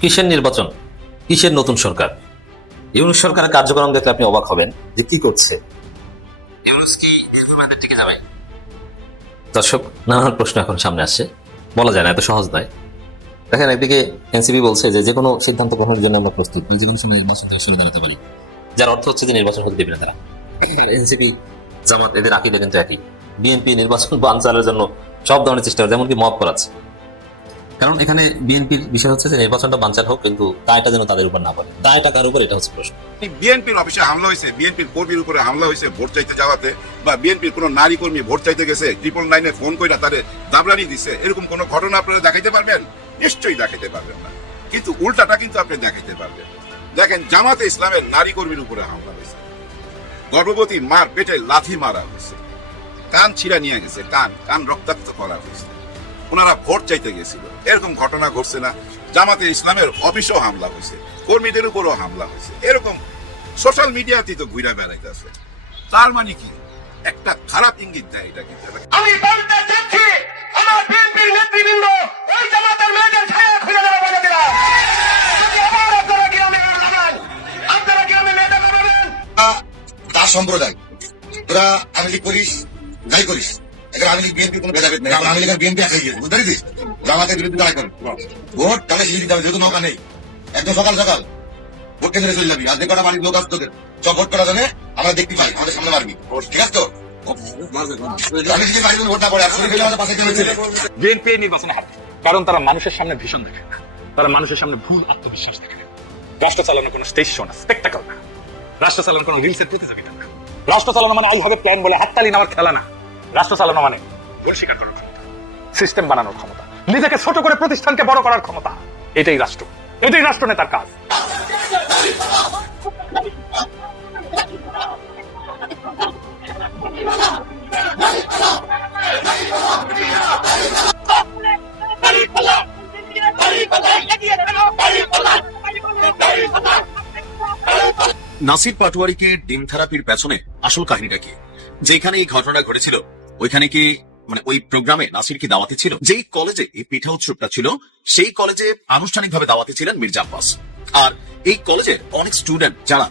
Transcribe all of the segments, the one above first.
কিসের নির্বাচন, কিসের নতুন সরকার? ইউনূস সরকারের কার্যক্রম দেখলে আপনি অবাক হবেন যে কি করছে। ইউনূস কি এরকম টিকে যাবে? দর্শক, নানান প্রশ্ন এখন সামনে আসছে, বলা যায় না, এত সহজ নয়। দেখেন, একদিকে এনসিপি বলছে যে কোনো সিদ্ধান্ত গ্রহণের জন্য আমরা প্রস্তুত, যে কোনো সময় নির্বাচন থেকে সরে দাঁড়াতে পারি, যার অর্থ হচ্ছে যে নির্বাচন হতে দেবে না তারা। এনসিপি, জামাত, এদের আকিদা কিন্তু একই। বিএনপি নির্বাচন বানচালের জন্য সব ধরনের চেষ্টা করে, যেমনকি মব করাচ্ছে। কারণ এখানে বিএনপির বিষয় হচ্ছে যে নির্বাচনটা বানচাল হোক, কিন্তু দায়টা যেন তাদের উপর না পড়ে। দায়টা কার উপর, এটা হচ্ছে প্রশ্ন। বিএনপির অফিসে হামলা হয়েছে, বিএনপির কর্মীর উপরে হামলা হয়েছে ভোট চাইতে যাওয়াতে, বা বিএনপির কোন নারী কর্মী ভোট চাইতে গেছে 999 ফোন করে তাদের দাবরানি দিচ্ছে, এরকম কোন ঘটনা আপনারা দেখাইতে পারবেন? নিশ্চয়ই দেখাইতে পারবেন না। কিন্তু উল্টাটা কিন্তু আপনি দেখাইতে পারবেন। দেখেন, জামাতে ইসলামের নারী কর্মীর উপরে হামলা হয়েছে, গর্ভবতী মার পেটে লাথি মারা হয়েছে, কান ছিঁড়া নিয়ে গেছে, কান রক্তাক্ত করা হয়েছে, ওনারা ভোট চাইতে গেছিল। এরকম ঘটনা ঘটছে না? জামাতে ইসলামের অফিসেও হামলা হয়েছে, কর্মীদের উপরও হামলা হয়েছে, এরকম সোশ্যাল মিডিয়াতেই তো ঘুরে বেড়াইতেছে। তার মানে কি? একটা খারাপ ইঙ্গিত দেয় এটা কিন্তু। আমি বলতে চাচ্ছি, আমার বিএনপির নেতৃবৃন্দ ওই জামাতের মেয়েদের ছায়া খুঁজে দেওয়া বলে দিলাম। যদি আবার আপনারা গ্রামে লাগান, আপনারা গ্রামে মেয়েটা বানাবেন। তার সম্প্রদায় তোরা আমি লীগ করিস, যাই করিস, এখানে আমি লীগ বিএনপি কোনো ভেদাভেদ নেই। আমি লীগের বিএনপি আছে, বুঝতে পারিস? জামাতের বিরুদ্ধে লড়াই করে ভোট তাহলে সেই দিতে হবে, যেহেতু নৌকা নেই। একদম সকাল সকাল ভোট কেন্দ্রে চলে যাবি, আর যে কটা বাড়ির লোক আছে তোদের সব ভোট করা জানে, আমরা দেখতে পাই, আমাদের সামনে মারবি, ঠিক আছে? তো আমি যদি বাড়িতে ভোট না করে আর শরীর আমাদের পাশে কেউ ছেলে বিএনপি নির্বাচনে হারবে, কারণ তারা মানুষের সামনে ভীষণ দেখে না, তারা মানুষের সামনে ভুল আত্মবিশ্বাস দেখে। রাষ্ট্র চালানো কোনো স্টেজ শো না, স্পেকটাকল না। রাষ্ট্র চালানো কোনো রিলসের প্রতিযোগিতা না। রাষ্ট্র চালানো মানে আই হবে প্ল্যান বলে হাততালি নেওয়ার খেলা না। রাষ্ট্র চালানো মানে ভুল স্বীকার করার ক্ষমতা, সিস্টেম বানানোর ক্ষমতা, নিজেকে ছোট করে প্রতিষ্ঠানকে বড় করার ক্ষমতা। এটাই রাষ্ট্র, এটাই রাষ্ট্র নেতার কাজ। নাসির পাটোয়ারিকে ডিম থেরাপির পেছনে আসল কাহিনীটা কি? যেখানে এই ঘটনা ঘটেছিল ওইখানে কি মানে ওই প্রোগ্রামে নাসির কি দাওয়াতে ছিল? যেই কলেজে এই পিঠা উৎসবটা ছিল সেই কলেজে আনুষ্ঠানিকভাবে দাওয়াতে ছিলেন মির্জা আব্বাস। আর এই কলেজের অনেক স্টুডেন্ট যারা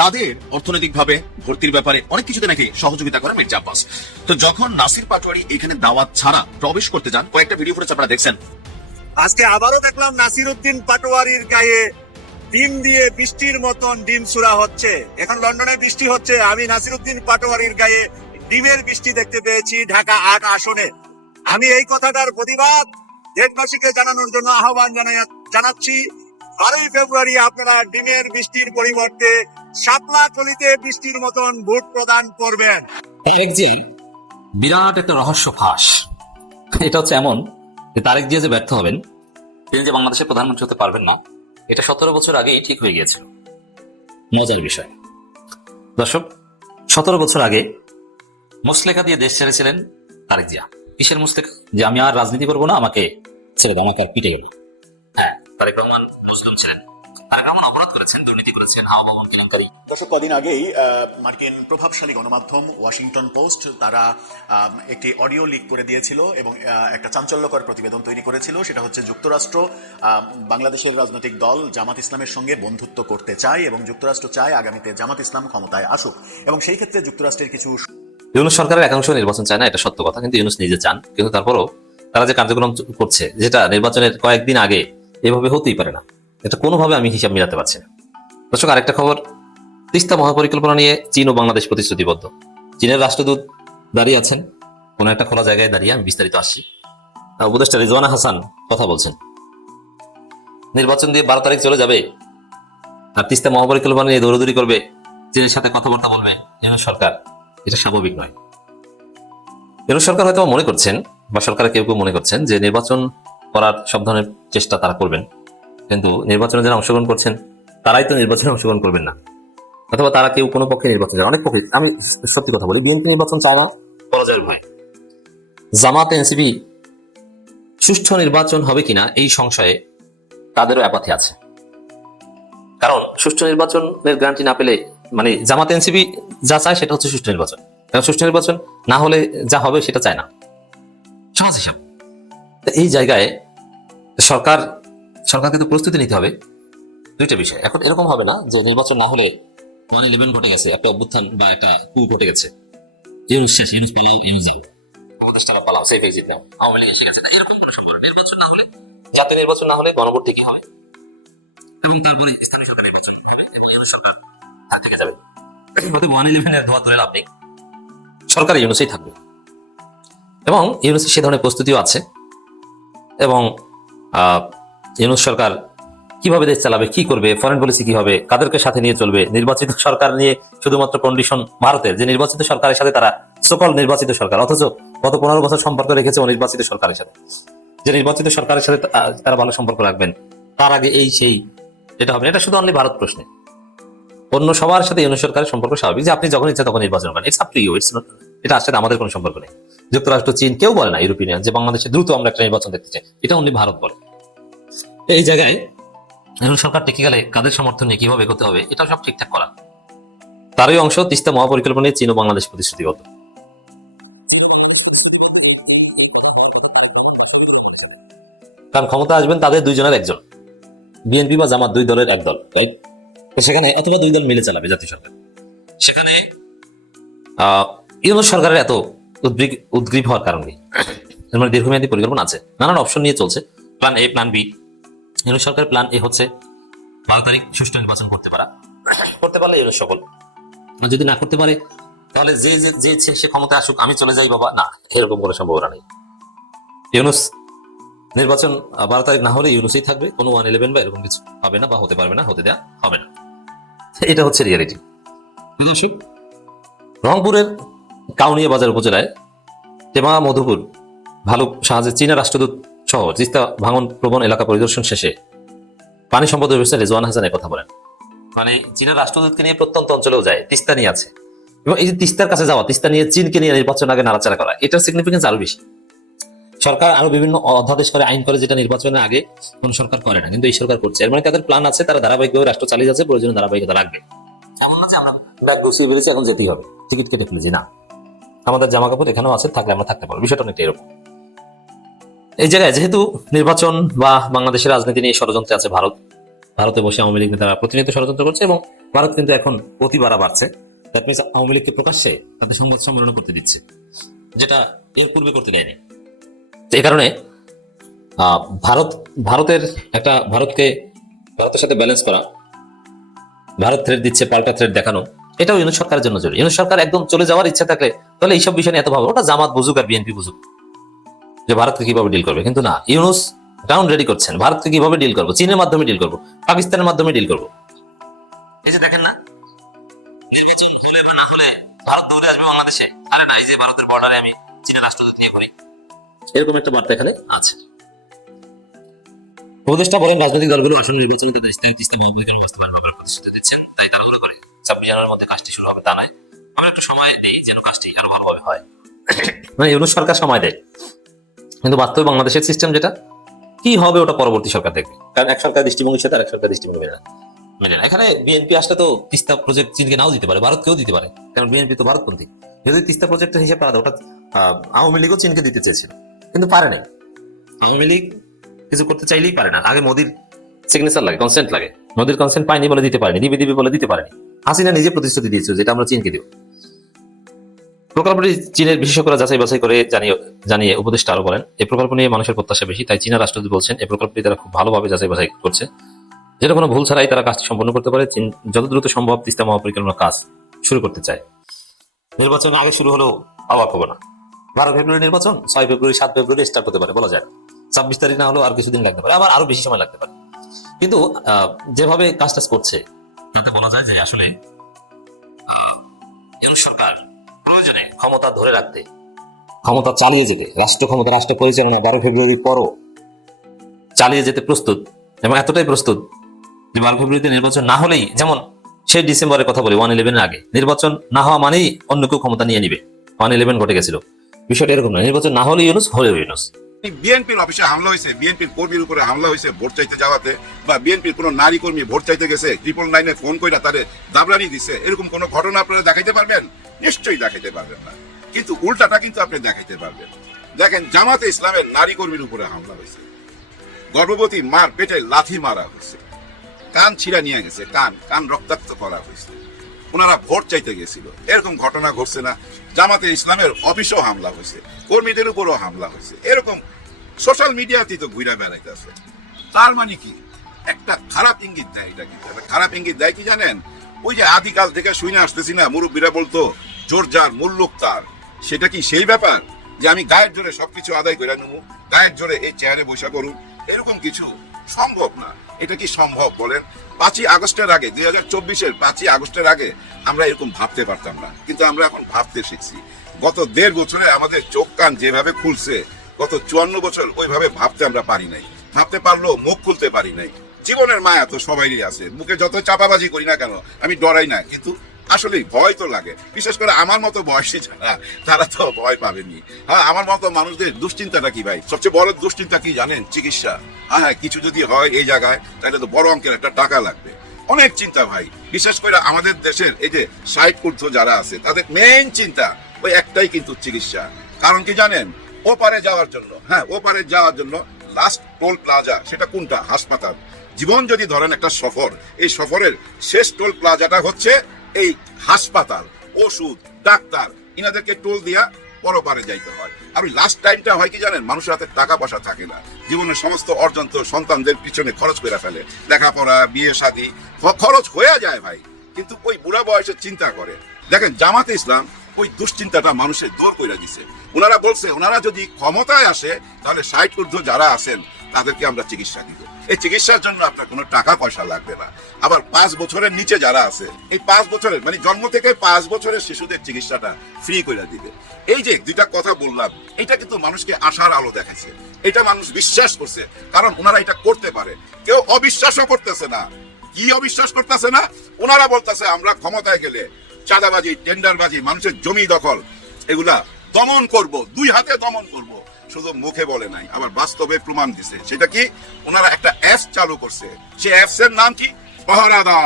তাদের অর্থনৈতিকভাবে ভর্তির ব্যাপারে অনেক কিছুতে নাকি সহযোগিতা করেন মির্জা আব্বাস। তো যখন নাসির পাটোয়ারি এখানে দাওয়াত ছাড়া প্রবেশ করতে যান, কয়েকটা ভিডিও ফুটেজ আপনারা দেখছেন। আজকে আবারও দেখলাম নাসিরউদ্দিন পাটোয়ারির গায়ে ডিম দিয়ে বৃষ্টির মতন ডিম ছুড়া হচ্ছে। এখন লন্ডনে বৃষ্টি হচ্ছে, আমি নাসিরউদ্দিন পাটোয়ারির গায়ে ডিমের বৃষ্টি দেখতে পেয়েছি ঢাকা 8 আসনে। আমি এই কথাটার প্রতিবাদ দেশবাসীকে জানানোর জন্য আহ্বান জানাচ্ছি। 12ই ফেব্রুয়ারি আপনারা ডিমের বৃষ্টির পরিবর্তে শাপলা কলিতে বৃষ্টির মতন ভোট প্রদান করবেন। তারেক জিয়ার বিরাট একটা রহস্য ফাঁস। এটা হচ্ছে এমন যে তারেক জিয়া যে ব্যর্থ হবেন, তিনি যে বাংলাদেশের প্রধানমন্ত্রী হতে পারবেন না, এটা 17 বছর আগেই ঠিক হয়ে গিয়েছিল। মজার বিষয় দর্শক, 17 বছর আগে মুসলেখা দিয়ে দেশ ছেড়েছিলেন তারেক জিয়া। কিসের মুসলেখা? যে আমি আর রাজনীতি করবো না, আমাকে ছেড়ে দাও, আমাকে আর পিটে গেল। হ্যাঁ, তারেক রহমান মুসলিম ছিলেন। তারেক রহমান অপরাধ করেছেন, দুর্নীতি করেছেন, হাওয়া ভবন কেলেঙ্কারি। দর্শক, কদিন আগেই মার্কিন প্রভাবশালী গণমাধ্যম ওয়াশিংটন পোস্ট তারা একটি অডিও লিক করে দিয়েছিল এবং একটা চাঞ্চল্যকর প্রতিবেদন তৈরি করেছিল। সেটা হচ্ছে যুক্তরাষ্ট্র বাংলাদেশের রাজনৈতিক দল জামাত ইসলামের সঙ্গে বন্ধুত্ব করতে চায় এবং যুক্তরাষ্ট্র চায় আগামীতে জামাত ইসলাম ক্ষমতায় আসুক, এবং সেই ক্ষেত্রে যুক্তরাষ্ট্রের কিছু ইউনূস সরকারের একাংশ নির্বাচন চায় না, এটা সত্য কথা, কিন্তু ইউনূস নিজে চান। কিন্তু তারপরও তারা যে কার্যক্রম করছে, যেটা নির্বাচনের কয়েকদিন আগে, এভাবে হতেই পারে না। এটা কোনোভাবে আমি হিসাব মিলাতে পারছি না। দর্শক, আরেকটা খবর, তিস্তা মহাপরিকল্পনা নিয়ে চীন ও বাংলাদেশ প্রতিশ্রুতিবদ্ধ। চীনের রাষ্ট্রদূত দাঁড়িয়ে আছেন কোন একটা খোলা জায়গায় দাঁড়িয়ে, আমি বিস্তারিত আসছি। উপদেষ্টা রিজওয়ানা হাসান কথা বলছেন, নির্বাচন দিয়ে 12 তারিখ চলে যাবে আর তিস্তা মহাপরিকল্পনা নিয়ে দৌড়দৌড়ি করবে, চীনের সাথে কথাবার্তা বলবে ইউনূস সরকার। এটা স্বাভাবিক নয়। ইউনূস সরকার হয়তো মনে করছেন, বা সরকারের কেউ কেউ মনে করছেন যে নির্বাচন করার সব ধরনের চেষ্টা তারা করবেন, কিন্তু নির্বাচনে যারা অংশগ্রহণ করছেন তারাই তো নির্বাচনে অংশগ্রহণ করবেন না, অথবা তারা কেউ কোনো পক্ষে নির্বাচন চায়, অনেক পক্ষে। আমি সত্যি কথা বলি, বিএনপি নির্বাচন চায় না, পরাজয়ের ভয়। জামাত, এনসিপি সুষ্ঠু নির্বাচন হবে কিনা এই সংশয়ে তাদেরও অ্যাপাথি আছে। কারণ সুষ্ঠু নির্বাচনের গ্যারান্টি না পেলে, মানে জামাত এনসিপি যা চায় সেটা হচ্ছে সুষ্ঠু নির্বাচন, কারণ সুষ্ঠু নির্বাচন না হলে যা হবে সেটা চায় না, সহজ হিসাব। এই জায়গায় সরকার সরকারকে তো প্রস্তুতি নিতে হবে দুইটা বিষয়। এখন এরকম হবে না যে নির্বাচন না হলে 1-11 ঘটে গেছে, একটা অভ্যুত্থান বা একটা কু ঘটে গেছে, ইউনুস শেষ, ইউনুস পালাও, ইউনুস জিরো, উপদেষ্টা পালাও, সেই ফেজ দিতে আওয়ামী লীগ এসে গেছে না, এরকম কোনো সম্পর্ক। নির্বাচন না হলে, জাতীয় নির্বাচন না হলে গণভোট ঠিকই হবে এবং তারপরে স্থানীয় সরকার নির্বাচন হবে এবং ইউনুস সরকার তার থেকে যাবে। 1-11 এর ধোয়া ধরে লাভ নেই, সরকার ইউনুসই থাকবে এবং ইউনুসের সে ধরনের প্রস্তুতিও আছে। এবং ইউনুস সরকার কিভাবে দেশ চালাবে, কি করবে, ফরেন পলিসি কি হবে, কাদেরকে সাথে নিয়ে চলবে, নির্বাচিত সরকার নিয়ে শুধুমাত্র কন্ডিশন ভারতের যে নির্বাচিত সরকারের সাথে তারা সকল নির্বাচিত সরকার, অথচ গত 15 বছর সম্পর্ক রেখেছে অনির্বাচিত সরকারের সাথে, যে নির্বাচিত সরকারের সাথে তারা ভালো সম্পর্ক রাখবেন, তার আগে এই সেই, এটা হবে না। এটা শুধু অনলি ভারত প্রশ্নে, অন্য সবার সাথে ইউনুস সরকারের সম্পর্ক স্বাভাবিক, যে আপনি যখন ইচ্ছা তখন নির্বাচন করেন, it's up to you, it's not, এটা আসলে আমাদের কোনো সম্পর্ক নেই। যুক্তরাষ্ট্র, চীন কেউ বলে না, ইউরোপিয়ান যে বাংলাদেশে দ্রুত আমরা একটা নির্বাচন দেখতে চাই, এটা অনলি ভারত বলে। এই জায়গায় এখন সরকার টিকে গেলে কাদের সমর্থন নিয়ে কিভাবে এগোতে হবে এটা সব ঠিকঠাক করা, তারই অংশ তিস্তা মহাপরিকল্পনা নিয়ে চীন ও বাংলাদেশ প্রতিশ্রুতিবদ্ধ। কারণ ক্ষমতা আসবেন তাদের দুইজনের একজন, বিএনপি বা জামাত, দুই দলের এক দল, রাইট? তো সেখানে অথবা দুই দল মিলে চালাবে জাতীয় সরকার। সেখানে ইউনুস সরকারের এত উদ্গ্রীব হওয়ার কারণ নেই, এর মানে দীর্ঘমেয়াদী পরিকল্পনা আছে, নানান অপশন নিয়ে চলছে, plan A, plan B. Yunus সরকারের প্ল্যান এ হচ্ছে 12 তারিখ সুষ্ঠু নির্বাচন করতে পারলে ইউনুস সফল। যদি না করতে পারে তাহলে যে সে ক্ষমতা আসুক, আমি চলে যাই বাবা, না, এরকম কোনো সম্ভাবনা নেই। ইউনুস নির্বাচন 12 তারিখ না হলে ইউনুসই থাকবে, কোনো 1-11 বা এরকম কিছু হবে না বা হতে পারবে না, হতে দেওয়া হবে না। এটা হচ্ছে রিয়ালিটি। রংপুরের কাউনিয়া বাজার উপজেলায় টেমা মধুপুর ভালুক সাহায্যে চীনা রাষ্ট্রদূত সহ তিস্তা ভাঙন প্রবণ এলাকা পরিদর্শন শেষে পানি সম্পদ অফিসার রেজওয়ান হাসান কথা বলেন। মানে চীনের রাষ্ট্রদূতকে নিয়ে প্রত্যন্ত অঞ্চলেও যায়, তিস্তা নিয়ে আছে, এবং এই যে তিস্তার কাছে যাওয়া, তিস্তা নিয়ে চীনকে নিয়ে নির্বাচন আগে নাড়াচাড়া করা, এটার সিগনিফিকেন্স আরো বেশি। সরকার আরো বিভিন্ন অধ্যাদেশ করে, আইন করে, যেটা নির্বাচনের আগে কোন সরকার করে না, কিন্তু এই সরকার করছে। এর মানে তাদের প্ল্যান আছে, তারা ধারাবাহিকভাবে রাষ্ট্র চালিয়ে যাচ্ছে, প্রয়োজনে ধারাবাহিকতা রাখবে। এমন না যে আমরা ব্যাগ গুছিয়ে ফেলেছি এখন যেতেই হবে, টিকিট কেটে ফেলেছি, না, আমাদের জামা কাপড় এখানেও আছে, থাকলে আমরা থাকতে পারবো, বিষয়টা অনেকটা এরকম। এই জায়গায় যেহেতু নির্বাচন বা বাংলাদেশের রাজনীতি নিয়ে ষড়যন্ত্রে আছে ভারতে বসে আওয়ামী লীগ নেতারা প্রতিনিয়ত ষড়যন্ত্র করছে, এবং ভারত কিন্তু এখন প্রতিবার বাড়ছে। দ্যাট মিনস আওয়ামী লীগকে প্রকাশ্যে তাদের সংবাদ সম্মেলন করতে দিচ্ছে, যেটা এর পূর্বে করতে দেয়নি। এই কারণে ভারতের সাথে ব্যালেন্স করা, ভারত থ্রেট দিচ্ছে, পাল্টা থ্রেট দেখানো, এটাও ইউনুস সরকারের জন্য জরুরি। ইউনুস সরকার একদম চলে যাওয়ার ইচ্ছা থাকলে তাহলে এইসব বিষয় নিয়ে এত ভাবো, ওটা জামাত বুঝুক আর বিএনপি বুঝুক যে ভারতকে কিভাবে ডিল করবে, কিন্তু না, ইউনুস গ্রাউন্ড রেডি করছেন, ভারতকে কিভাবে ডিল করবো, চীনের মাধ্যমে ডিল করবো, পাকিস্তানের মাধ্যমে ডিল করবো। এই যে দেখেন না, নির্বাচন হলে বা না হলে ভারত দৌড়ে আসবে বাংলাদেশে, আরে না, এই যে ভারতের বর্ডারে আমি চীনের রাষ্ট্রদূত নিয়ে করি, এরকম একটা বার্তা এখানে আছে। উপদেষ্টা বলেন, রাজনৈতিক দলগুলো আসন্ন নির্বাচনে তাদের তিস্তা মহাপরিকল্পনা বাস্তবায়নের প্রতিশ্রুতি দিচ্ছেন, তাই তারা মনে করে 26 জানুয়ারির মধ্যে কাজটি শুরু হবে, তা নয়, আমরা একটু সময় দিই যেন কাজটি আরো ভালোভাবে হয়। মানে ইউনুস সরকার সময় দেয়, কিন্তু বাস্তবে বাংলাদেশের সিস্টেম যেটা কি হবে ওটা পরবর্তী সরকার দেখবে, কারণ এক সরকার দৃষ্টিভঙ্গির সাথে আরেক সরকার দৃষ্টিভঙ্গি মেলে না। এখানে বিএনপি আসলে তো তিস্তা প্রজেক্ট চীনকে নাও দিতে পারে, ভারতকেও দিতে পারে, কারণ বিএনপি তো ভারতপন্থী। যদি তিস্তা প্রজেক্টের হিসেবে আলাদা, ওটা আওয়ামী লীগও চীনকে দিতে চেয়েছিল, কিন্তু পারে নাই। আওয়ামী লীগ কিছু করতে চাইলেই পারে না, আগে মোদির সিগনেচার লাগে, কনসেন্ট লাগে, মোদির কনসেন্ট পায়নি বলে দিতে পারেনি, দিবি বলে দিতে পারেনি। হাসিনা নিজে প্রতিশ্রুতি দিয়েছিল যেটা আমরা চীনকে দিব। প্রকল্পটি চীনের বিশেষজ্ঞরা যাচাই বাছাই করে জানিয়ে উপদেষ্টা আরো বলেন, এই প্রকল্প নিয়ে মানুষের প্রত্যাশা বেশি, তাই চীনা রাষ্ট্রদূত বলছেন এই প্রকল্পটি তারা খুব ভালোভাবে যাচাই বাছাই করছে, যেটা কোনো ভুল ছাড়াই তারা কাজটি সম্পন্ন করতে পারে। চীন যত দ্রুত সম্ভব তিস্তা মহাপরিকল্পনার কাজ শুরু করতে চায়। নির্বাচন আগে শুরু হলেও অবাক হবো না। 12 ফেব্রুয়ারি নির্বাচন, 6 ফেব্রুয়ারি 7 ফেব্রুয়ারি স্টার্ট হতে পারে, বলা যায় 26 তারিখ না হলেও আর কিছুদিন লাগতে পারে, আবার আরো বেশি সময় লাগতে পারে। কিন্তু যেভাবে কাজটা করছে তাতে বলা যায় যে আসলে সরকার প্রয়োজনে ক্ষমতা ধরে রাখতে, ক্ষমতা চালিয়ে যেতে, রাষ্ট্র পরিচালনা 12 ফেব্রুয়ারির পরও চালিয়ে যেতে প্রস্তুত, এবং এতটাই প্রস্তুত যে 12 ফেব্রুয়ারিতে নির্বাচন না হলেই, যেমন সেই ডিসেম্বরের কথা বলি, 1-11 আগে নির্বাচন না হওয়া মানেই অন্য কেউ ক্ষমতা নিয়ে নিবে, 1-11 ঘটে গেছিল, বিষয়টা এরকম না, নির্বাচন না হলে ইউনুস, হলেও ইউনুস। বিএনপির অফিসে হামলা হয়েছে, বিএনপির কর্মীর উপরে হামলা হয়েছে ভোট চাইতে যাওয়াতে, বা বিএনপির কোন নারী কর্মী ভোট চাইতে গেছে 999 ফোন করে তাদের দাবরানি দিচ্ছে, এরকম কোন ঘটনা আপনারা দেখাইতে পারবেন? নিশ্চয়ই দেখাইতে পারবেন না, কিন্তু উল্টাটা কিন্তু আপনি দেখাইতে পারবেন। দেখেন, জামাতে ইসলামের নারী কর্মীর উপরে হামলা হয়েছে, গর্ভবতী মার পেটে লাথি মারা হয়েছে, কান ছিঁড়া নিয়ে গেছে, কান রক্তাক্ত করা হয়েছে, ওনারা ভোট চাইতে গেছিল। এরকম ঘটনা ঘটছে না? জামাতে ইসলামের অফিসেও হামলা হয়েছে, কর্মীদের উপরও হামলা হয়েছে, এরকম সোশ্যাল মিডিয়াতেই তো ঘুরে বেড়াইতেছে। তার মানে কি একটা খারাপ ইঙ্গিত দেয়। এটা কি একটা খারাপ ইঙ্গিত দেয় কি জানেন? ওই যে আদিকাল থেকে শুনে আসতেছি না, মুরব্বীরা বলতো জোর যার মূল্যক তার। সেটা কি সেই ব্যাপার যে আমি গায়ের জোরে সবকিছু আদায় করে নেবো, গায়ের জোরে এই চেয়ারে বসে করুন? এরকম কিছু সম্ভব না। এটা কি সম্ভব বলেন? 5ই আগস্টের আগে, 2024-এর 5ই আগস্টের আগে আমরা এরকম ভাবতে পারতাম না, কিন্তু আমরা এখন ভাবতে শিখছি। গত 1.5 বছরে আমাদের চোখ কান যেভাবে খুলছে, গত 54 বছর ওইভাবে ভাবতে আমরা পারি নাই। ভাবতে পারলেও মুখ খুলতে পারি নাই। জীবনের মায়া তো সবাইরই আছে, মুখে যত চাপাবাজি করি না কেন আমি ডরাই না, কিন্তু আসলে ভয় তো লাগে। বিশেষ করে আমার মতো বয়সী যারা, তারা তো ভয় পাবেনি। হ্যাঁ, আমার মতো মানুষদের দুশ্চিন্তাটা কি ভাই? সবচেয়ে বড় দুশ্চিন্তা কি জানেন? চিকিৎসা। হ্যাঁ, কিছু যদি হয় এই জায়গায়, তাহলে তো বড় অঙ্কের একটা টাকা লাগবে। অনেক চিন্তা ভাই। বিশেষ করে আমাদের দেশের এই যে 60 ঊর্ধ্ব যারা আছে, তাদের মেইন চিন্তা ওই একটাই, কিন্তু চিকিৎসা। কারণ কি জানেন? ওপারে যাওয়ার জন্য, হ্যাঁ ওপারে যাওয়ার জন্য লাস্ট টোল প্লাজা সেটা কোনটা? হাসপাতাল। জীবন যদি ধরেন একটা সফর, এই সফরের শেষ টোল প্লাজাটা হচ্ছে এই হাসপাতাল, ওষুধ, ডাক্তার, ইনাদেরকে টোল দিয়া পরপারে যাইতে হয়। আর ওই লাস্ট টাইমটা হয় কি জানেন? মানুষের হাতে টাকা পয়সা থাকে না, জীবনের সমস্ত অর্জন তো সন্তানদের পিছনে খরচ করে ফেলে, লেখাপড়া, বিয়ে শাদী খরচ হয়ে যায় ভাই। কিন্তু ওই বুড়া বয়সে চিন্তা করে। দেখেন, জামাতে ইসলাম ওই দুশ্চিন্তাটা মানুষের দূর করে দিছে। ওনারা বলছে ওনারা যদি ক্ষমতায় আসে, তাহলে 60 ঊর্ধ্ব যারা আছেন তাদেরকে আমরা চিকিৎসা দিব। এই চিকিৎসার জন্য আপনার কোনো টাকা পয়সা লাগবে না। আবার 5 বছরের নিচে যারা আছে, এই 5 বছরের মানে জন্ম থেকে 5 বছরের শিশুদের চিকিৎসাটা ফ্রি করে দিবে। এই যে দুইটা কথা বললাম, এটা কিন্তু মানুষকে আশার আলো দেখাচ্ছে। এটা মানুষ বিশ্বাস করছে, কারণ ওনারা এটা করতে পারে। কেউ অবিশ্বাসও করতেছে না। কি অবিশ্বাস করতেছে না? ওনারা বলতেছে আমরা ক্ষমতায় গেলে চাঁদাবাজি, টেন্ডারবাজি, মানুষের জমি দখল, এগুলা দমন করব, 2 হাতে দমন করব। শুধু মুখে বলে নাই, আবার বাস্তবে প্রমাণ দিছে। সেটা কি? ওনারা একটা অ্যাপস চালু করছে। সে অ্যাপস এর নাম কি? পাহারাদার।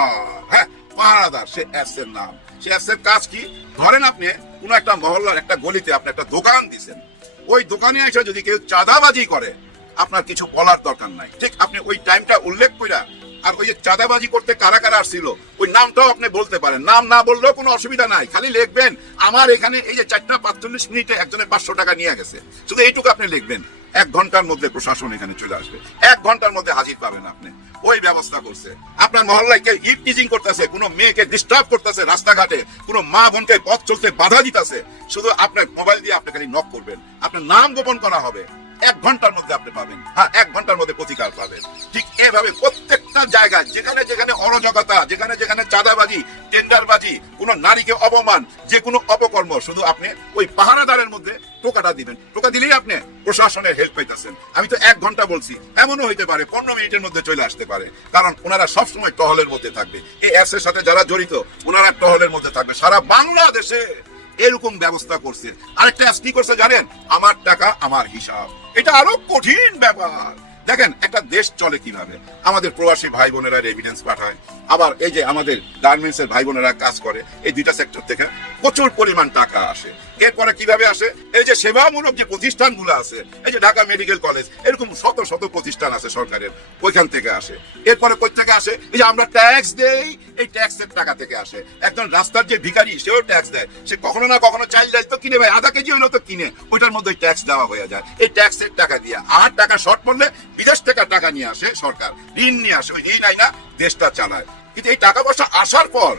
হ্যাঁ, পাহারাদার সে অ্যাপস এর নাম। সে অ্যাপস এর কাজ কি? ধরেন আপনি কোন একটা মহল্লার একটা গলিতে আপনি একটা দোকান দিছেন, ওই দোকানে এসে যদি কেউ চাঁদাবাজি করে, আপনার কিছু বলার দরকার নাই। ঠিক আপনি ওই টাইমটা উল্লেখ কইরা, আর ওই যে চাঁদাবাজি করতে কারা কারা আসছিল ওই নামটাও আপনি বলতে পারেন। নাম না বললেও কোনো অসুবিধা নাই, খালি লিখবেন আমার এখানে এই যে 4:45 একজনে 500 টাকা নিয়ে গেছে, শুধু এইটুকু আপনি লিখবেন। 1 ঘন্টার মধ্যে প্রশাসন এখানে চলে আসবে, 1 ঘন্টার মধ্যে হাজির পাবেন আপনি। ওই ব্যবস্থা করছে। আপনার মহল্লায় কেউ ইভটিজিং করতেছে, কোনো মেয়েকে ডিস্টার্ব করতেছে রাস্তাঘাটে, কোনো মা বোনকে পথ চলতে বাধা দিতেছে, শুধু আপনার মোবাইল দিয়ে আপনি খালি নক করবেন, আপনার নাম গোপন করা হবে, 1 ঘন্টার মধ্যে আপনি পাবেন। হ্যাঁ, 1 ঘন্টার মধ্যে প্রতিকার পাবেন। ঠিক এভাবে প্রত্যেকটা জায়গায় যেখানে যেখানে অরাজকতা, যেখানে যেখানে চাঁদাবাজি, টেন্ডারবাজি, কোনো নারীকে অপমান, যে কোনো অপকর্ম, শুধু আপনি ওই পাহারাদারের মধ্যে টোকাটা দিবেন। টোকা দিলেই আপনি প্রশাসনের হেল্প পাইতেছেন। আমি তো 1 ঘন্টা বলছি, এমনও হইতে পারে 15 মিনিটের মধ্যে চলে আসতে পারে, কারণ ওনারা সবসময় টহলের মধ্যে থাকবে। এই অ্যাপসের সাথে যারা জড়িত, ওনারা টহলের মধ্যে থাকবে সারা বাংলাদেশে। এরকম ব্যবস্থা করছে। আরেকটা অ্যাপস কি করছে জানেন? আমার টাকা আমার হিসাব। এটা আরো কঠিন ব্যাপার। দেখেন একটা দেশ চলে কিভাবে। আমাদের প্রবাসী ভাই বোনেরা এভিডেন্স পাঠায়, আবার এই যে আমাদের গার্মেন্টস এর ভাই বোনেরা কাজ করে, এই 2টা সেক্টর থেকে প্রচুর পরিমাণ টাকা আসে। এরপরে কিভাবে আসে? এই যে সেবামূলক যে প্রতিষ্ঠানগুলো আছে, এই যে ঢাকা মেডিকেল কলেজ, এরকম শত শত প্রতিষ্ঠান আছে সরকারের, ওইখান থেকে আসে। এরপরে কই থেকে আসে? এই যে আমরা ট্যাক্স দেই, এই ট্যাক্সের টাকা থেকে আসে। একজন রাস্তার যে ভিখারি, সেও ট্যাক্স দেয়। সে কখনো না কখনো চাইল ডাল তো কিনে ভাই, আধা কেজি হইলো তো কিনে, ওইটার মধ্যে ট্যাক্স দেওয়া হয়ে যায়। এই ট্যাক্সের টাকা দিয়ে আর টাকা শর্ট পড়লে বিদেশ থেকে টাকা নিয়ে আসে সরকার, ঋণ নিয়ে আসে, ওই ঋণ আইনা দেশটা চালায়। কিন্তু এই টাকা পয়সা আসার পর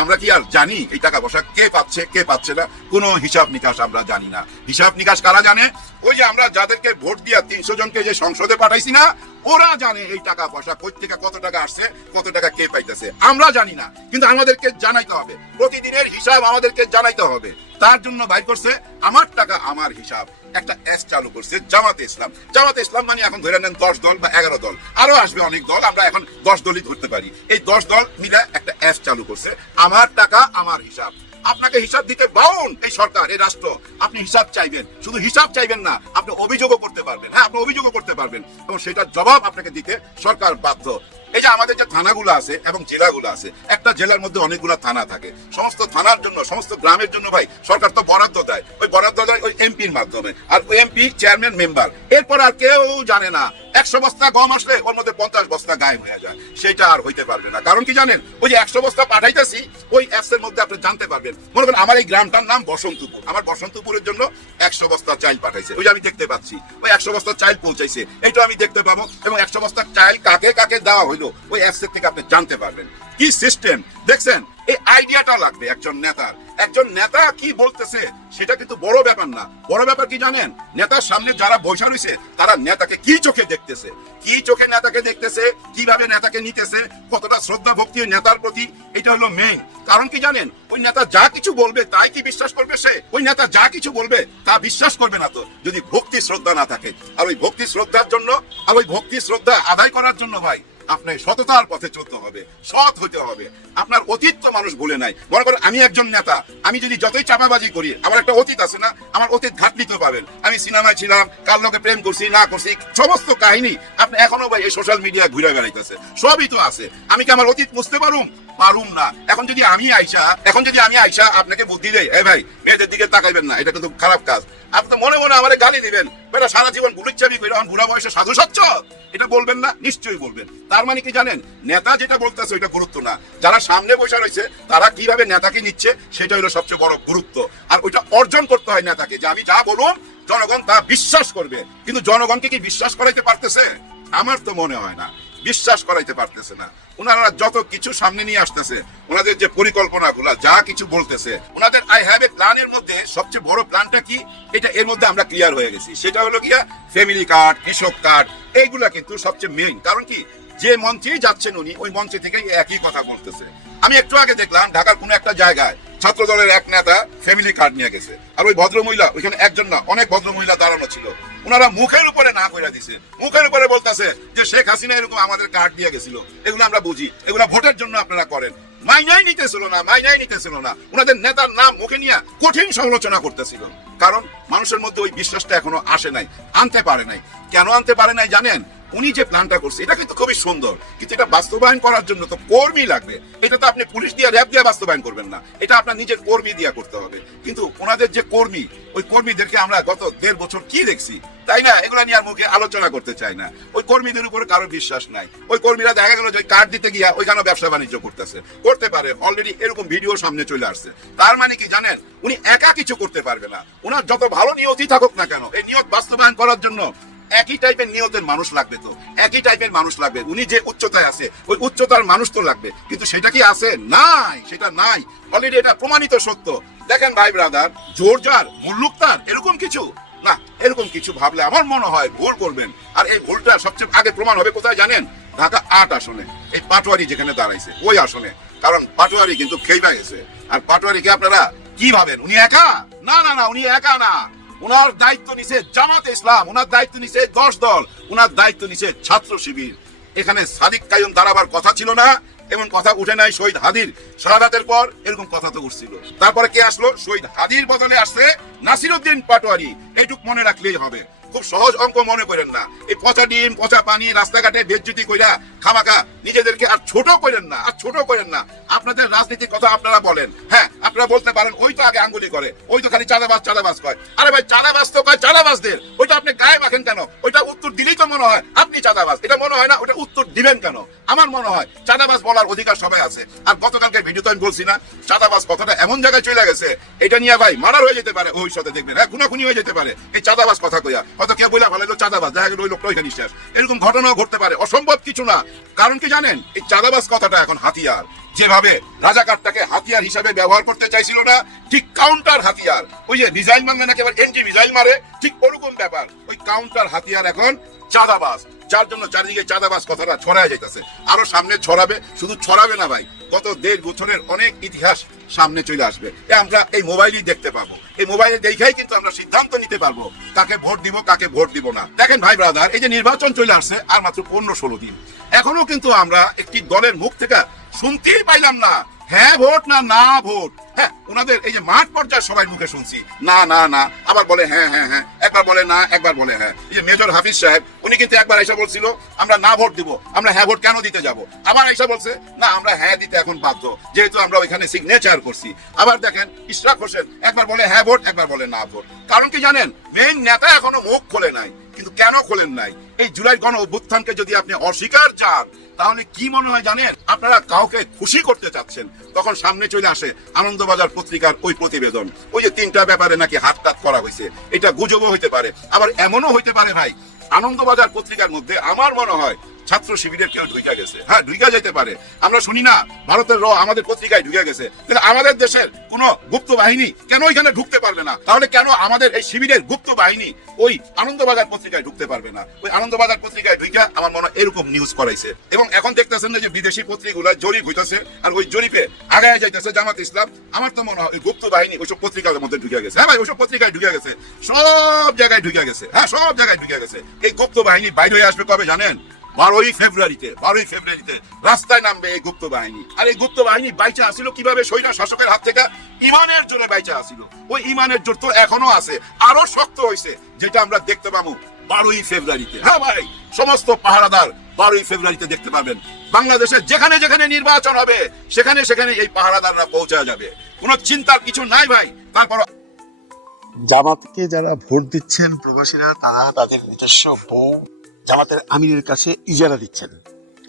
আমরা কি আর জানি এই টাকা পয়সা কে পাচ্ছে কে পাচ্ছে না? কোনো হিসাব নিকাশ আমরা জানি না। হিসাব নিকাশ কারা জানে? ওই যে আমরা যাদেরকে ভোট দিয়া 300 জনকে যে সংসদে পাঠাইছি না, ওরা জানে এই টাকা পয়সা কই থেকে কত টাকা আসছে, কত টাকা কে পাইতেছে। আমরা জানি না, কিন্তু আমাদেরকে জানাইতে হবে। প্রতিদিনের হিসাব আমাদেরকে জানাইতে হবে। তার জন্য ভাই করছে আমার টাকা আমার হিসাব, একটা অ্যাপ চালু করছে জামাতে ইসলাম। জামাতে ইসলাম মানে এখন ধরে নেন 10 দল বা 11 দল, আরো আসবে অনেক দল, আমরা এখন 10 দলই ধরতে পারি। এই 10 দল মিলে একটা অ্যাপ চালু করছে, আমার টাকা আমার হিসাব। আপনাকে হিসাব দিতে বাউন এই সরকার, এই রাষ্ট্র। আপনি হিসাব চাইবেন, শুধু হিসাব চাইবেন না, আপনি অভিযোগও করতে পারবেন। হ্যাঁ, আপনি অভিযোগও করতে পারবেন, এবং সেটার জবাব আপনাকে দিতে সরকার বাধ্য। এই যে আমাদের যে থানাগুলো আছে এবং জেলাগুলো আছে, একটা জেলার মধ্যে অনেকগুলো থানা থাকে, সমস্ত থানার জন্য সমস্ত গ্রামের জন্য ভাই সরকার তো বরাদ্দ দেয়, ওই বরাদ্দ দেয় ওই এমপির মাধ্যমে, আর ওই এমপি চেয়ারম্যান মেম্বার, এরপর আর কেউ জানে না 100 বস্তা গম আসলে ওর মধ্যে 50 বস্তা গায়েব হয়ে যায়। সেটা আর হইতে পারবে না। কারণ কি জানেন, ওই যে 100 বস্তা পাঠাইতেছি ওই অ্যাপস এর মধ্যে আপনি জানতে পারবেন, মনে করেন আমার এই গ্রামটার নাম বসন্তপুর, আমার বসন্তপুরের জন্য 100 বস্তা চাল পাঠাইছে, ওই যে আমি দেখতে পাচ্ছি ওই 100 বস্তা চাল পৌঁছাইছে, এইটা আমি দেখতে পাবো, এবং 100 বস্তা চাল কাকে কাকে দেওয়া হইলো ওই অ্যাপস থেকে আপনি জানতে পারবেন। কি সিস্টেম দেখছেন? এই আইডিয়াটা লাগবে একজন নেতার। একজন নেতা কি বলতেছে সেটা কিন্তু বড় ব্যাপার না, বড় ব্যাপার কি জানেন, নেতার সামনে যারা বসে রয়েছে তারা নেতাকে কি চোখে দেখতেছে, কি চোখে নেতাকে দেখতেছে, কিভাবে নেতাকে নিতেছে, কতটা শ্রদ্ধা ভক্তি ওই নেতার প্রতি, এটা হলো মেইন। কারণ কি জানেন, ওই নেতা যা কিছু বলবে তাই কি বিশ্বাস করবে সে? ওই নেতা যা কিছু বলবে তা বিশ্বাস করবে না তো, যদি ভক্তি শ্রদ্ধা না থাকে। আর ওই ভক্তি শ্রদ্ধার জন্য, আর ওই ভক্তি শ্রদ্ধা আদায় করার জন্য ভাই আপনার সততার পথে চলতে হবে, সৎ হতে হবে। আপনার অতীত তো মানুষ ভুলে নাই। মনে করেন আমি একজন নেতা, আমি যদি যতই চাপাবাজি করি, আমার একটা অতীত আছে না, আমার অতীত ঘাটলি তো পাবেন। আমি সিনেমায় ছিলাম, কার লোকে প্রেম করছি না করছি, সমস্ত কাহিনী আপনি এখনো ভাই এই সোশ্যাল মিডিয়া ঘুরে বেড়াইতেছে, সবই তো আছে। আমি কি আমার অতীত মুছতে পারুম না? এখন যদি আমি আইসা আপনাকে বুদ্ধি দেই, এ ভাই মেয়েদের দিকে তাকাইবেন না, এটা কিন্তু খারাপ কাজ, আপনি তো মনে মনে আমারে গালি দিবেন, বেটা সারা জীবন গুলিচ্ছাবি করে এখন বুড়া বয়সে সাধু সচ্ছ, এটা বলবেন না? নিশ্চয়ই বলবেন। তার মানে কি জানেন, নেতা যেটা বলতেছে ওইটা গুরুত্ব না, যারা সামনে বসে রয়েছে তারা কিভাবে নেতাকে নিচ্ছে সেটা হলো সবচেয়ে বড় গুরুত্ব। আর ওইটা অর্জন করতে হয় নেতাকে, যে আমি যা বলুন জনগণ তা বিশ্বাস করবে। কিন্তু জনগণকে কি বিশ্বাস করাইতে পারতেছে? আমার তো মনে হয় না বিশ্বাস করাইতে পারতেছে না। ওনারা যত কিছু সামনে নিয়ে আসতেছে, ওনাদের যে পরিকল্পনা গুলা যা কিছু বলতেছে, ওনাদের আই হ্যাভ এ প্ল্যানের মধ্যে সবচেয়ে বড় প্ল্যানটা কি, এটা এর মধ্যে আমরা ক্লিয়ার হয়ে গেছি, সেটা হলো গিয়া ফ্যামিলি কার্ড, কৃষক কার্ড, এইগুলা কিন্তু সবচেয়ে মেইন। কারণ কি, যে মঞ্চেই যাচ্ছেন উনি ওই মঞ্চে থেকে একই কথা বলতেছে। আমি একটু আগে দেখলাম ঢাকার কোনো একটা জায়গায় ছাত্র দলের এক নেতা ফ্যামিলি কার্ড নিয়ে গেছে, আর ওই ভদ্রমহিলা, ওইখানে একজন না অনেক ভদ্রমহিলা দাঁড়ানো ছিল, ওনারা মুখের উপরে না কইরা দিছে, মুখের উপরে বলতেছে যে শেখ হাসিনা এরকম আমাদের কার্ড দিয়ে গেছিল, এগুলো আমরা বুঝি, এগুলো ভোটের জন্য আপনারা করেন। মাইনাই নিতেছিল না, ওনাদের নেতার নাম মুখে নিয়ে কঠিন সমালোচনা করতেছিল। কারণ মানুষের মধ্যে ওই বিশ্বাসটা এখনো আসে নাই, আনতে পারে নাই। কেন আনতে পারে নাই জানেন? উনি যে প্ল্যানটা করছে এটা কিন্তু খুবই সুন্দর, কিন্তু এটা বাস্তবায়ন করার জন্য তো কর্মী লাগবে। এটা তো আপনি পুলিশ দিয়ে, র‍্যাব দিয়ে বাস্তবায়ন করবেন না, এটা আপনার নিজের কর্মী দিয়ে করতে হবে। কিন্তু ওনাদের যে কর্মী, ওই কর্মীদেরকে আমরা গত 1.5 বছর কি দেখছি, তাই না? এগুলা নিয়ে আর মুখে আলোচনা করতে চাই না। ওই কর্মীদের উপরে কারো বিশ্বাস নাই। ওই কর্মীরা দেখা গেল যে কার্ড দিতে গিয়া ওইখানে ব্যবসা বাণিজ্য করতেছে, করতে পারে, অলরেডি এরকম ভিডিও সামনে চলে আসছে। তার মানে কি জানেন, উনি একা কিছু করতে পারবে না। ওনার যত ভালো নিয়তই থাকুক না কেন, এই নিয়ত বাস্তবায়ন করার জন্য একই টাইপের নিয়তের মানুষ লাগবে, তো একই টাইপের মানুষ লাগবে। উনি যে উচ্চতায় আছে ওই উচ্চতার মানুষ তো লাগবে, কিন্তু সেটা কি আছে? নাই, সেটা নাই। অলরেডি এটা প্রমাণিত সত্য। দেখেন ভাই ব্রাদার, জোর যার মুল্লুক তার, এরকম কিছু না, এরকম কিছু ভাবলে আমার মনে হয় ভুল করবেন। আর এই ভুলটা সবচেয়ে আগে প্রমাণ হবে কোথায় জানেন? ঢাকা 8 আসনে, এই পাটোয়ারি যেখানে দাঁড়াইছে ওই আসনে। কারণ পাটোয়ারি কিন্তু খেইবা গেছে। আর পাটোয়ারিকে আপনারা কি ভাবেন? উনি একা? না, উনি একা না। উনার দায়িত্ব নিছে জামাতে ইসলাম, উনার দায়িত্ব নিছে 10 দল, উনার দায়িত্ব নিছে ছাত্র শিবির। এখানে সাদিক কাইয়ুম দাঁড়াবার কথা ছিল না, এমন কথা উঠে নাই। শহীদ হাদির শাহাদাতের পর এরকম কথা তো উঠছিল। তারপরে কে আসলো? শহীদ হাদির বদলে আসছে নাসিরউদ্দিন পাটোয়ারি। এইটুক মনে রাখলেই হবে, খুব সহজ অঙ্ক মনে করেন না। এই পচা ডিম, পচা পানি, রাস্তাঘাটে বেজ্জতি কইরা খামাকা নিজেদেরকে আর ছোট করেন না, আপনাদের রাজনীতির কথা আপনারা বলেন, হ্যাঁ আপনারা বলতে পারেন ওই তো আগে আঙ্গুলি করে, ওই তো খালি চাঁদাবাজ কয়। আরে ভাই, চাঁদাবাজ তো কয় চাঁদাবাজদের, ওইটা আপনি গায়ে মাখেন কেন? ওইটা উত্তর দিলেই তো মনে হয় আপনি চাঁদাবাজ, এটা মনে হয় না। ওটা উত্তর দিবেন কেন? আমার মনে হয় চাঁদাবাজ বলার অধিকার সবাই আছে। আর গতকালকে ভিডিওতে আমি বলছি না, চাঁদাবাজ কথাটা এমন জায়গায় চলে গেছে, এটা নিয়ে ভাই মার্ডার হয়ে যেতে পারে, ভবিষ্যতে দেখবেন, হ্যাঁ খুনাখুনি হয়ে যেতে পারে এই চাঁদাবাজ কথা কইয়া। হয়তো কেউ বলে ভালো চাঁদাবাজ, দেখা গেল ওই লোকটা ওইখানে শেষ। এরকম ঘটনাও ঘটতে পারে, অসম্ভব কিছু না। কারণ কি জানেন, এই চাঁদাবাজ কথাটা এখন হাতিয়ার। যেভাবে রাজাকারটাকে হাতিয়ার হিসাবে ব্যবহার করতে চাইছিল না, ঠিক কাউন্টার হাতিয়ার। ওই যে মিসাইল মারলে নাকি আবার এনজি মিসাইল মারে, ঠিক ওরকম ব্যাপার। ওই কাউন্টার হাতিয়ার এখন চাঁদাবাজ, যার জন্য চারিদিকে চাঁদাবাজ কথাটা ছড়ায় যাইতেছে, আরো সামনে ছড়াবে। শুধু ছড়াবে না ভাই, গত 1.5 বছরের অনেক ইতিহাস সামনে চলে আসবে। আমরা এই মোবাইলই দেখতে পাবো, এই মোবাইলে দেখেই কিন্তু আমরা সিদ্ধান্ত নিতে পারবো কাকে ভোট দিব, কাকে ভোট দিব না। দেখেন ভাই ব্রাদার, এই যে নির্বাচন চলে আসছে আর মাত্র 15-16 দিন, এখনো কিন্তু আমরা একটি দলের মুখ থেকে শুনতেই পাইলাম না হ্যাঁ ভোট না না ভোট। হ্যাঁ, ওনাদের এই যে মাঠ পর্যায়ে সবাই মুখে শুনছি না না না, আবার বলে হ্যাঁ হ্যাঁ হ্যাঁ, একবার বলে না একবার বলে হ্যাঁ। এই যে মেজর হাফিজ সাহেব, উনি কিন্তু একবার এসে বলছিল আমরা না ভোট দিব, আমরা হ্যাঁ ভোট কেন দিতে যাব, আবার এসে বলছে না আমরা হ্যাঁ দিতে এখন বাধ্য যেহেতু আমরা ওইখানে সিগনেচার করছি। আবার দেখেন ইশরাক হোসেন একবার বলে হ্যাঁ ভোট, একবার বলে না ভোট। কারণ কি জানেন, মেইন নেতা এখনো মুখ খোলে নাই। কিন্তু কেন খোলেন নাই? এই জুলাই গণ অভ্যুত্থানকে যদি আপনি অস্বীকার চান, তাহলে কি মনে হয় জানেন, আপনারা কাউকে খুশি করতে চাচ্ছেন, তখন সামনে চলে আসে আনন্দবাজার পত্রিকার ওই প্রতিবেদন, ওই যে 3টা ব্যাপারে নাকি হাতটাত করা হয়েছে। এটা গুজবও হইতে পারে, আবার এমনও হইতে পারে ভাই, আনন্দবাজার পত্রিকার মধ্যে আমার মনে হয় ছাত্র শিবিরের কেউ ঢুকে গেছে। হ্যাঁ, ঢুকে যেতে পারে, আমরা শুনি না ভারতের আমাদের পত্রিকায় ঢুকে গেছে। তাহলে আমাদের দেশের কোন গুপ্ত বাহিনী কেন ওইখানে ঢুকতে পারবে না? তাহলে কেন আমাদের এই শিবিরের গুপ্ত বাহিনী ওই আনন্দবাজার পত্রিকায় ঢুকতে পারবে না? ওই আনন্দবাজার পত্রিকায় ঢুকে আমার মনে হয় এরকম নিউজ করাইছে। এবং এখন দেখতেছেন যে বিদেশি পত্রিকাগুলো জরিপ হইতেছে, আর ওই জরিপে আগায় যাইতেছে জামাত ইসলাম। আমার তো মনে হয় ওই গুপ্ত বাহিনী ওইসব পত্রিকার মধ্যে ঢুকে গেছে। হ্যাঁ ভাই, ওইসব পত্রিকায় ঢুকে গেছে, সব জায়গায় ঢুকে গেছে। হ্যাঁ, সব জায়গায় ঢুকে গেছে। এই গুপ্ত বাহিনী বাইরে হয়ে আসবে কবে জানেন? 12ই ফেব্রুয়ারিতে রাস্তায় নামবে এই গুপ্ত বাহিনী। আর এই গুপ্ত বাহিনী বাইচা আসিল কিভাবে? স্বৈরা শাসকের হাত থেকে ইমানের জোরে বাইচা আসিল। ওই ইমানের জোর তো এখনো আছে, আরো শক্ত হয়েছে, যেটা আমরা দেখতে পাবো 12ই ফেব্রুয়ারিতে। হ্যাঁ ভাই, সমস্ত পাহারাদার 12ই ফেব্রুয়ারিতে দেখতে পাবেন। বাংলাদেশে যেখানে যেখানে নির্বাচন হবে সেখানে সেখানে এই পাহারাদাররা পৌঁছে যাবে। কোনো চিন্তার কিছু নাই ভাই। তারপর জামাতকে যারা ভোট দিচ্ছেন প্রবাসীরা, তারা তাদের নিজস্ব বউ জামাতের আমিরের কাছে ইজারা দিচ্ছেন।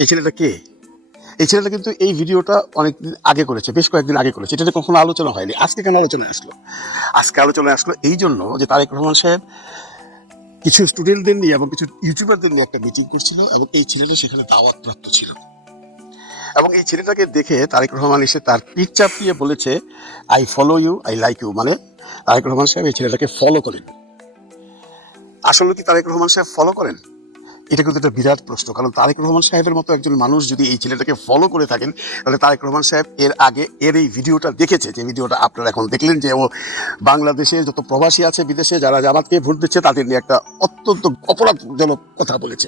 এই ছেলেটা কে? এই ছেলেটা কিন্তু এই ভিডিওটা অনেকদিন আগে করেছে, বেশ কয়েকদিন আগে করেছে। এটা কখনো আলোচনা হয়নি। আজকে কেন আলোচনা আসলো? আজকে আলোচনা আসলো এই জন্য যে তারেক রহমান সাহেব কিছু স্টুডেন্টদের নিয়ে এবং কিছু ইউটিউবারদের নিয়ে একটা মিটিং করছিল, এবং এই ছেলেটা সেখানে দাওয়াত প্রাপ্ত ছিল। এবং এই ছেলেটাকে দেখে তারেক রহমান এসে তার পিঠ চাপিয়ে বলেছে, I follow you, I like you. মানে তারেক রহমান সাহেব এই ছেলেটাকে ফলো করেন। আসলে কি তারেক রহমান সাহেব ফলো করেন? এটা কিন্তু একটা বিরাট প্রশ্ন। কারণ তারেক রহমান সাহেবের মতো একজন মানুষ যদি এই ছেলেটাকে ফলো করে থাকেন, তাহলে তারেক রহমান সাহেব এর আগে এর এই ভিডিওটা দেখেছে, যে ভিডিওটা আপনারা এখন দেখলেন, যে ও বাংলাদেশে যত প্রবাসী আছে বিদেশে যারা জামাতকে ভোট দিচ্ছে তাদের নিয়ে একটা অত্যন্ত অপরাধজনক কথা বলেছে,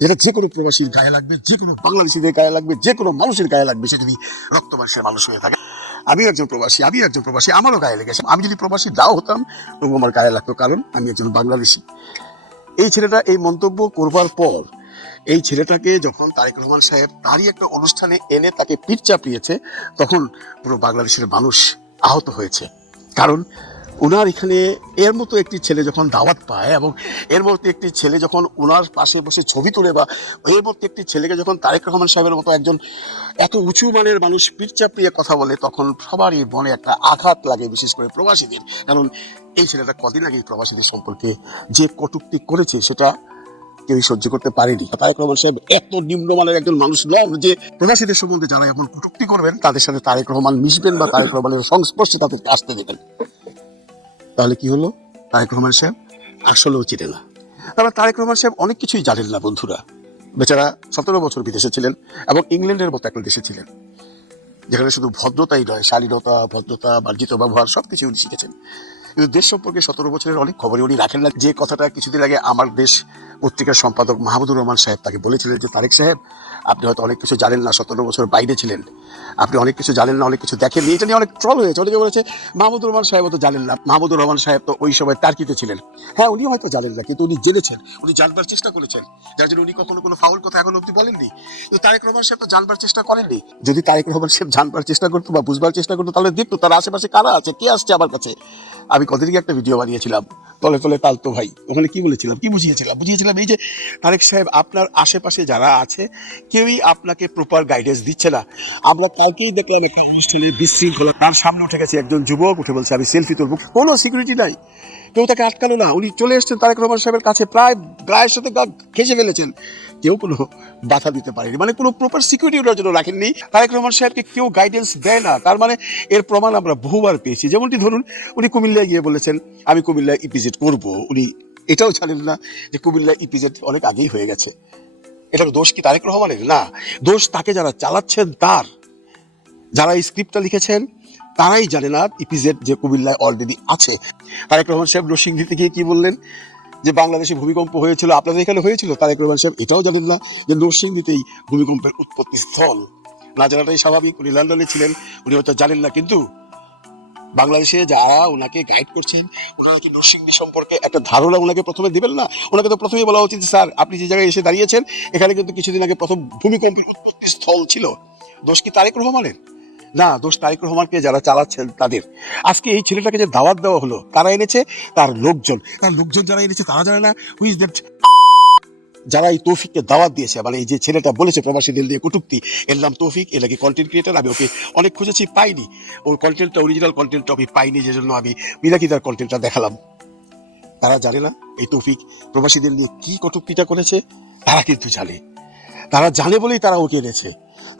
যেটা যে কোনো প্রবাসীর গায়ে লাগবে, যে কোনো বাংলাদেশিদের গায়ে লাগবে, যে কোনো মানুষের গায়ে লাগবে, সে যদি রক্ত মাংসের মানুষ হয়ে থাকে। আমিও একজন প্রবাসী, আমারও গায়ে লেগেছে। আমি যদি প্রবাসী নাও হতাম তবু আমার গায়ে লাগতো, কারণ আমি একজন বাংলাদেশি। এই ছেলেটা এই মন্তব্য করবার পর এই ছেলেটাকে যখন তারেক রহমান সাহেব তারই একটা অনুষ্ঠানে এনে তাকে পিঠ চাপিয়েছে, তখন পুরো বাংলাদেশের মানুষ আহত হয়েছে। কারণ ওনার এখানে এর মতো একটি ছেলে যখন দাওয়াত পায়, এবং এর মতো একটি ছেলে যখন ওনার পাশে বসে ছবি তোলে, বা এর মতো একটি ছেলেকে যখন তারেক রহমান সাহেবের মতো একজন এত উঁচু মানের মানুষ পিঠ চাপিয়ে কথা বলে, তখন সবারই মনে একটা আঘাত লাগে, বিশেষ করে প্রবাসীদের। কারণ এই ছেলেটা কদিন আগে প্রবাসীদের সম্পর্কে যে কটূক্তি করেছে সেটা কেউই সহ্য করতে পারেনি। তারেক রহমান সাহেব এত নিম্নমানের একজন মানুষ নন যে প্রবাসীদের সম্বন্ধে যারা এমন কটূক্তি করবেন তাদের সাথে তারেক রহমান মিশবেন বা তারেক রহমানের সংস্পর্শে তাদেরকে আসতে দেবেন। তাহলে কি হলো? তারেক রহমান সাহেব আসলেও চিনে না। তাহলে তারেক রহমান সাহেব অনেক কিছুই জানেন না বন্ধুরা। বেচারা 17 বছর বিদেশে ছিলেন, এবং ইংল্যান্ডের মতো একটা দেশে ছিলেন, যেখানে শুধু ভদ্রতাই নয়, শালীনতা, ভদ্রতা, মার্জিত ব্যবহার সবকিছু উনি শিখেছেন। কিন্তু দেশ সম্পর্কে 17 বছরের অনেক খবরই উনি রাখেন না। যে কথাটা কিছুদিন আগে আমার দেশ পত্রিকার সম্পাদক মাহমুদুর রহমান সাহেব তাকে বলেছিলেন যে, তারেক সাহেব আপনি হয়তো অনেক কিছু জানেন না, 17 বছর বাইরে ছিলেন, আপনি অনেক কিছু জানেন না, অনেক কিছু দেখেননি। এটা নিয়ে অনেক ট্রল হয়েছে। অনেকে বলেছে মাহমুদুর রহমান সাহেব তো জানেন না। মাহমুদুর রহমান সাহেব তো ওই সময় টার্কিতে ছিলেন। হ্যাঁ, উনি হয়তো জানেন না, কিন্তু উনি জেনেছেন, উনি জানবার চেষ্টা করেছেন, যার জন্য উনি কখনো কোনো ফাউল কথা এখন অব্দি বলেননি। কিন্তু তারেক রহমান সাহেব তো জানবার চেষ্টা করেননি। যদি তারেক রহমান সাহেব জানবার চেষ্টা করতো বা বুঝবার চেষ্টা করতো, তাহলে দেখতো তার আশেপাশে কারা আছে, কে আসছে আমার কাছে। আমি কদিন আগে একটা ভিডিও বানিয়েছিলাম, তলে তলে তালতো ভাই। ওখানে কি বলেছিলাম, কি বুঝিয়েছিলাম এই যে তারেক সাহেব আপনার আশেপাশে যারা আছে কেউই আপনাকে প্রপার গাইডেন্স দিচ্ছে না। আমরা কালকেই দেখলাম একটা অনুষ্ঠানে বিশৃঙ্খলা, তার সামনে উঠে গেছে একজন যুবক, উঠে বলছে আমি সেলফি তুলবো, কোনো সিকিউরিটি নাই, কেউ তাকে আটকালো না। উনি চলে এসেছেন তারেক রহমান সাহেবের কাছে, প্রায় গায়ের সাথে গা ঘেঁষে ফেলেছেন, কেউ কোনো বাধা দিতে পারেনি। মানে কোনো প্রপার সিকিউরিটি ওনার জন্য রাখেননি। তারেক রহমান সাহেবকে কেউ গাইডেন্স দেয় না। তার মানে এর প্রমাণ আমরা বহুবার পেয়েছি। যেমনটি ধরুন, উনি কুমিল্লায় গিয়ে বলেছেন আমি কুমিল্লায় ইপিজেড করবো। উনি এটাও জানেন না যে কুমিল্লায় ইপিজেড অনেক আগেই হয়ে গেছে। এটার দোষ কি তারেক রহমানের? না, দোষ তাকে যারা চালাচ্ছেন তার। যারা এই স্ক্রিপ্টটা লিখেছেন তারাই জানে না ইপিজেড যে কুমিল্লায় অলরেডি আছে। তারেক রহমান সাহেব নরসিংদীতে গিয়ে কি বললেন যে বাংলাদেশে ভূমিকম্প হয়েছিল, আপনাদের এখানে হয়েছিল। তারেক রহমান সাহেব এটাও জানেন না যে নরসিংদীতেই ভূমিকম্পের উৎপত্তি স্থল। না জানাটাই স্বাভাবিক। উনি লন্ডনে ছিলেন, উনি হয়তো জানেন না, কিন্তু বাংলাদেশে যারা ওনাকে গাইড করছেন, ওনারা কি নরসিংদী সম্পর্কে একটা ধারণা ওনাকে প্রথমে দিবেন না? ওনাকে তো প্রথমেই বলা উচিত, স্যার আপনি যে জায়গায় এসে দাঁড়িয়েছেন এখানে কিন্তু কিছুদিন আগে প্রথম ভূমিকম্পের উৎপত্তি স্থল ছিল। দোষ কি তারেক রহমানের? না, দোষ তারেক রহমানকে যারা চালাচ্ছেন তাদের। আজকে এই ছেলেটাকে যে দাওয়াত দেওয়া হলো, কারা এনেছে? তার লোকজন যারা এনেছে তারা জানে না হুই ইজ দ্যাট। যারা এই তৌফিককে দাওয়াত দিয়েছে, মানে এই যে ছেলেটা বলেছে প্রবাসীদের দিয়ে কটূক্তি, এর নাম তৌফিক, এর নাকি কন্টেন্ট ক্রিয়েটার। আমি ওকে অনেক খুঁজেছি, পাইনি। ওর কন্টেন্টটা, অরিজিনাল কন্টেন্টটা আমি পাইনি, যে জন্য আমি মিনাকি তার কন্টেন্টটা দেখালাম। তারা জানে না এই তৌফিক প্রবাসীদের নিয়ে কি কটূক্তিটা করেছে? তারা কিন্তু জানে। তারা জানে বলেই তারা ওকে এনেছে।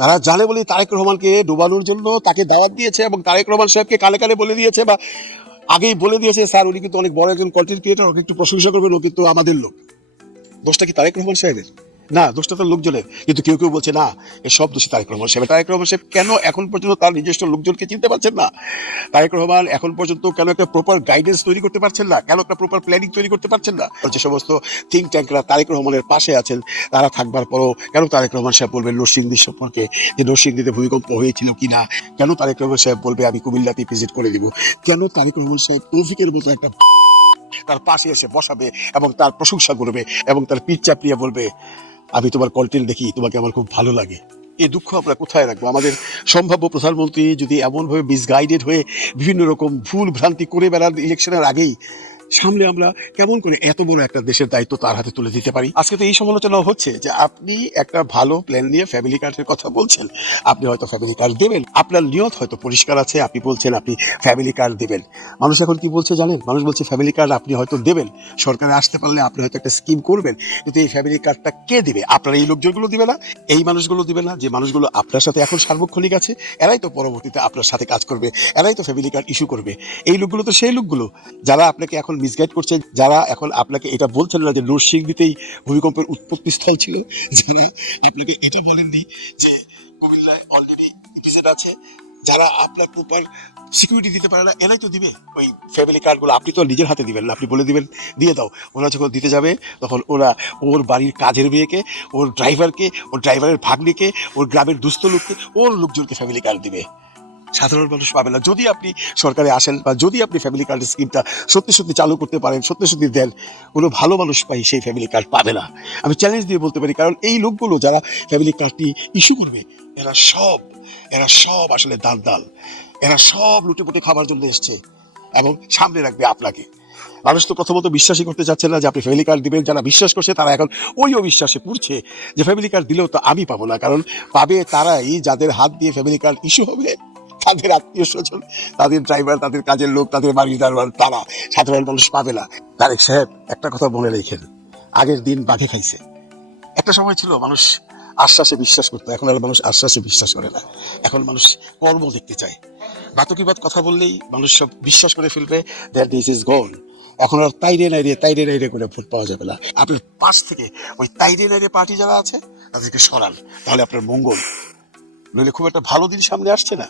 তারা জানে বলেই তারেক রহমানকে ডোবানোর জন্য তাকে দাওয়াত দিয়েছে, এবং তারেক রহমান সাহেবকে কানে কানে বলে দিয়েছে, বা আগেই বলে দিয়েছে, স্যার উনি কিন্তু অনেক বড় একজন কন্টেন্ট ক্রিয়েটার, ওকে একটু প্রশংসা করবেন, ও কিন্তু আমাদের লোক। দোষটা কি তারেক রহমান সাহেবের? না, দোষটা তার লোকজনের। কিন্তু কেউ কেউ বলছে না, এ সব দোষী তারেক রহমান সাহেব। তারেক রহমান সাহেব কেন এখন পর্যন্ত তার নিজস্ব লোকজনকে চিনতে পারছেন না? তারেক রহমান এখন পর্যন্ত কেন একটা প্রপার গাইডেন্স তৈরি করতে পারছেন না? কেন একটা প্রপার প্ল্যানিং তৈরি করতে পারছেন না? যে সমস্ত থিঙ্ক ট্যাঙ্করা তারেক রহমানের পাশে আছেন, তারা থাকবার পরও কেন তারেক রহমান সাহেব বলবেন নরসিংদী সম্পর্কে, যে নরসিংদীতে ভূমিকম্প হয়েছিল কিনা? কেন তারেক রহমান সাহেব বলবে আমি কুমিল্লাতে ভিজিট করে দিব? কেন তারেক রহমান সাহেব তৌফিকের মতো একটা তার পাশে এসে বসাবে এবং তার প্রশংসা করবে এবং তার পিঠ চাপড়িয়ে বলবে আমি তোমার কন্টেন্ট দেখি, তোমাকে আমার খুব ভালো লাগে? এই দুঃখ আমরা কোথায় রাখবো? আমাদের সম্ভাব্য প্রধানমন্ত্রী যদি এমনভাবে মিসগাইডেড হয়ে বিভিন্ন রকম ভুল ভ্রান্তি করে বেড়ান ইলেকশনের আগেই, সামনে আমরা কেমন করে এত বড় একটা দেশের দায়িত্ব তার হাতে তুলে দিতে পারি? আজকে তো এই সমালোচনা হচ্ছে যে আপনি একটা ভালো প্ল্যান নিয়ে ফ্যামিলি কার্ডের কথা বলছেন, আপনি হয়তো ফ্যামিলি কার্ড দেবেন, আপনার নিয়ত হয়তো পরিষ্কার আছে, আপনি বলছেন আপনি ফ্যামিলি কার্ড দেবেন। মানুষ এখন কি বলছে জানেন? মানুষ বলছে ফ্যামিলি কার্ড আপনি হয়তো দেবেন, সরকারে আসতে পারলে আপনি হয়তো একটা স্কিম করবেন, কিন্তু এই ফ্যামিলি কার্ডটা কে দিবে? আপনার এই লোকজনগুলো দিবে না? এই মানুষগুলো দিবে না, যে মানুষগুলো আপনার সাথে এখন সার্বক্ষণিক আছে? এরাই তো পরবর্তীতে আপনার সাথে কাজ করবে, এরাই তো ফ্যামিলি কার্ড ইস্যু করবে। এই লোকগুলো তো সেই লোকগুলো যারা আপনাকে এখন মিসগাইড করছে, যারা এখন আপনাকে এটা বলছেন না যে নরসিংদীতেই ভূমিকম্পের উৎপত্তি স্থল ছিল, যারা আপনাকে এটা বলেননি যে কুমিল্লায় অলরেডি ইপিজেড আছে, যারা আপনার প্রপার সিকিউরিটি দিতে পারে না, এরাই তো দিবে ওই ফ্যামিলি কার্ডগুলো। আপনি তো নিজের হাতে দিবেন না, আপনি বলে দিবেন দিয়ে দাও। ওরা যখন দিতে যাবে তখন ওরা ওর বাড়ির কাজের মেয়েকে, ওর ড্রাইভারকে, ওর ড্রাইভারের ভাগ্নিকে, ওর গ্রামের দুস্থ লোককে, ওর লোকজনকে ফ্যামিলি কার্ড দিবে। সাধারণ মানুষ পাবে না। যদি আপনি সরকারে আসেন বা যদি আপনি ফ্যামিলি কার্ডের স্কিমটা সত্যি সত্যি চালু করতে পারেন, সত্যি সত্যি দেন, কোনো ভালো মানুষ পাই সেই ফ্যামিলি কার্ড পাবে না। আমি চ্যালেঞ্জ দিয়ে বলতে পারি, কারণ এই লোকগুলো যারা ফ্যামিলি কার্ডটি ইস্যু করবে, এরা সব আসলে দাল, এরা সব লুটেপুটে খাবার জন্য এসছে এবং সামনে রাখবে আপনাকে। মানুষ তো প্রথমত বিশ্বাসই করতে চাচ্ছে না যে আপনি ফ্যামিলি কার্ড দিবেন। যারা বিশ্বাস করছে তারা এখন ওই অবিশ্বাসে পড়ছে যে ফ্যামিলি কার্ড দিলেও তো আমি পাবো না, কারণ পাবে তারাই যাদের হাত দিয়ে ফ্যামিলি কার্ড ইস্যু হবে, তাদের আত্মীয় স্বজন, তাদের ড্রাইভার, তাদের কাজের লোক, তাদের বাড়ির দারোয়ান, তারা। সাধারণ মানুষ পাবে না। তারেক সাহেব একটা কথা মনে রেখেন, আগের দিন বাঘে খাইছে। একটা সময় ছিল মানুষ আশ্বাসে বিশ্বাস করতো, এখন আর মানুষ আশ্বাসে বিশ্বাস করে না। এখন মানুষ কর্ম দেখতে চায়। বাতকিবাদ কথা বললেই মানুষ সব বিশ্বাস করে ফেলবে, দ্যাট দিস ইজ গন। এখন আর তাইরে নাইরে করে ভোট পাওয়া যাবে না। আপনার পাশ থেকে ওই তাইরে নাইরে পার্টি যারা আছে তাদেরকে সরান, তাহলে আপনার মঙ্গল। নইলে খুব একটা ভালো দিন সামনে আসছে না।